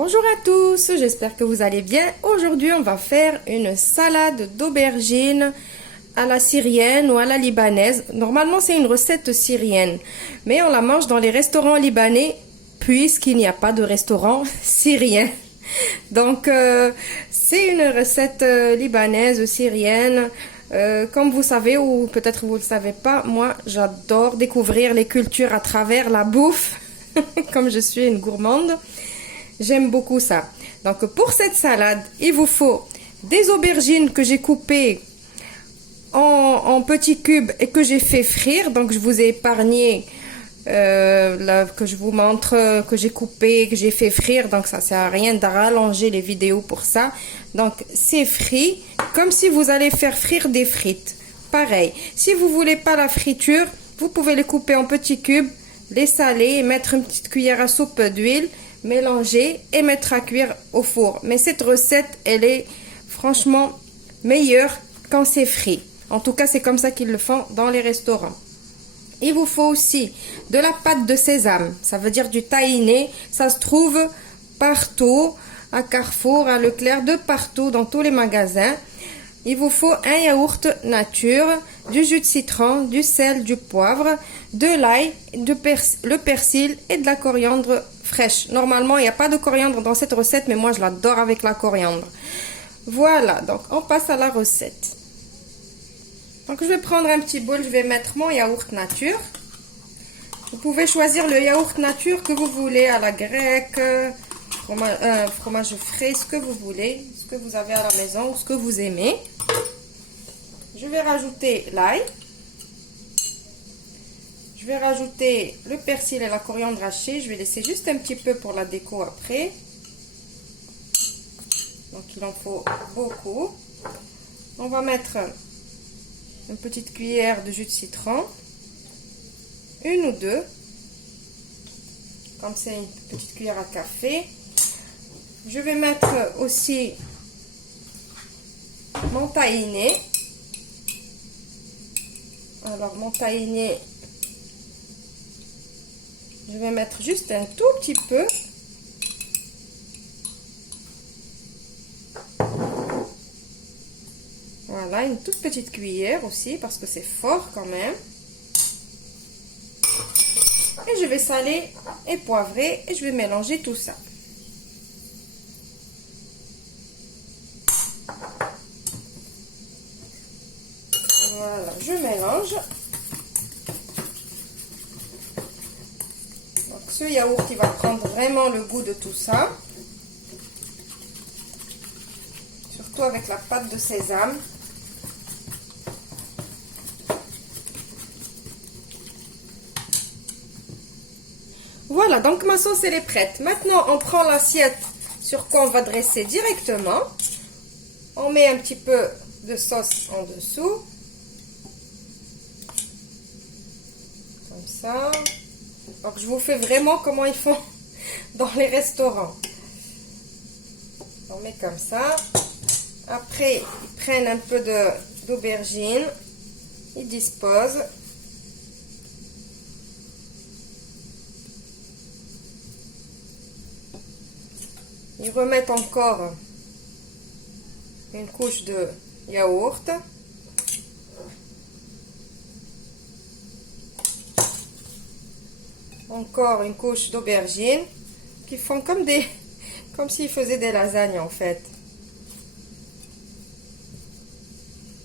Bonjour à tous, j'espère que vous allez bien. Aujourd'hui, on va faire une salade d'aubergines à la syrienne ou à la libanaise. Normalement, c'est une recette syrienne, mais on la mange dans les restaurants libanais puisqu'il n'y a pas de restaurant syrien. Donc, c'est une recette libanaise ou syrienne. Comme vous savez, ou peut-être vous ne le savez pas, moi, j'adore découvrir les cultures à travers la bouffe, comme je suis une gourmande. J'aime beaucoup ça. Donc pour cette salade, il vous faut des aubergines que j'ai coupées en petits cubes et que j'ai fait frire. Donc je vous ai épargné que je vous montre que j'ai coupé, que j'ai fait frire. Donc ça sert à rien de rallonger les vidéos pour ça. Donc c'est frit comme si vous allez faire frire des frites. Pareil. Si vous voulez pas la friture, vous pouvez les couper en petits cubes, les saler et mettre une petite cuillère à soupe d'huile. Mélanger et mettre à cuire au four. Mais cette recette, elle est franchement meilleure quand c'est frit. En tout cas, c'est comme ça qu'ils le font dans les restaurants. Il vous faut aussi de la pâte de sésame. Ça veut dire du tahini. Ça se trouve partout, à Carrefour, à Leclerc, de partout, dans tous les magasins. Il vous faut un yaourt nature, du jus de citron, du sel, du poivre, de l'ail, le persil et de la coriandre fraîche. Normalement, il n'y a pas de coriandre dans cette recette, mais moi, je l'adore avec la coriandre. Voilà, donc on passe à la recette. Donc, je vais prendre un petit bol, je vais mettre mon yaourt nature. Vous pouvez choisir le yaourt nature que vous voulez, à la grecque, fromage frais, ce que vous voulez, ce que vous avez à la maison ou ce que vous aimez. Je vais rajouter l'ail. Je vais rajouter le persil et la coriandre hachée. Je vais laisser juste un petit peu pour la déco après. Donc il en faut beaucoup. On va mettre une petite cuillère de jus de citron. Une ou deux. Comme c'est une petite cuillère à café. Je vais mettre aussi mon tahini. Alors mon tahini, je vais mettre juste un tout petit peu. Voilà, une toute petite cuillère aussi parce que c'est fort quand même. Et je vais saler et poivrer et je vais mélanger tout ça. Voilà, je mélange. Donc ce yaourt, il va prendre vraiment le goût de tout ça. Surtout avec la pâte de sésame. Voilà, donc ma sauce, elle est prête. Maintenant, on prend l'assiette sur quoi on va dresser directement. On met un petit peu de sauce en dessous. Comme ça. Donc je vous fais vraiment comment ils font dans les restaurants. On met comme ça. Après, ils prennent un peu d'aubergine. Ils disposent. Ils remettent encore une couche de yaourt. Encore une couche d'aubergine qui font comme s'ils faisaient des lasagnes en fait.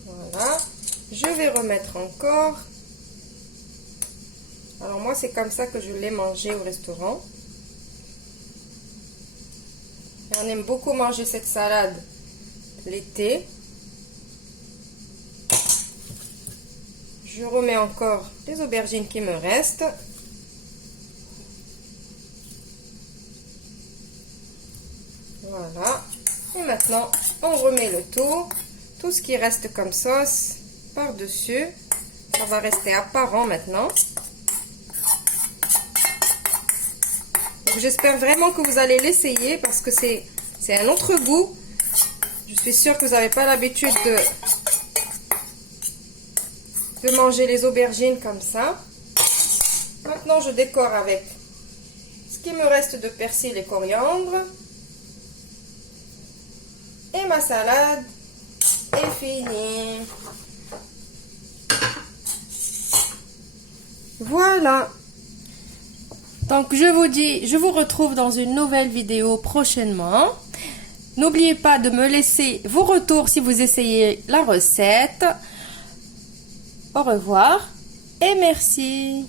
Voilà. Je vais remettre encore. Alors moi c'est comme ça que je l'ai mangé au restaurant. Et on aime beaucoup manger cette salade l'été. Je remets encore les aubergines qui me restent. Voilà. Et maintenant, on remet le tout ce qui reste comme sauce par-dessus. Ça va rester apparent maintenant. J'espère vraiment que vous allez l'essayer parce que c'est un autre goût. Je suis sûre que vous n'avez pas l'habitude de manger les aubergines comme ça. Maintenant, je décore avec ce qui me reste de persil et coriandre. Et ma salade est finie. Voilà. Donc je vous retrouve dans une nouvelle vidéo prochainement. N'oubliez pas de me laisser vos retours si vous essayez la recette. Au revoir et merci.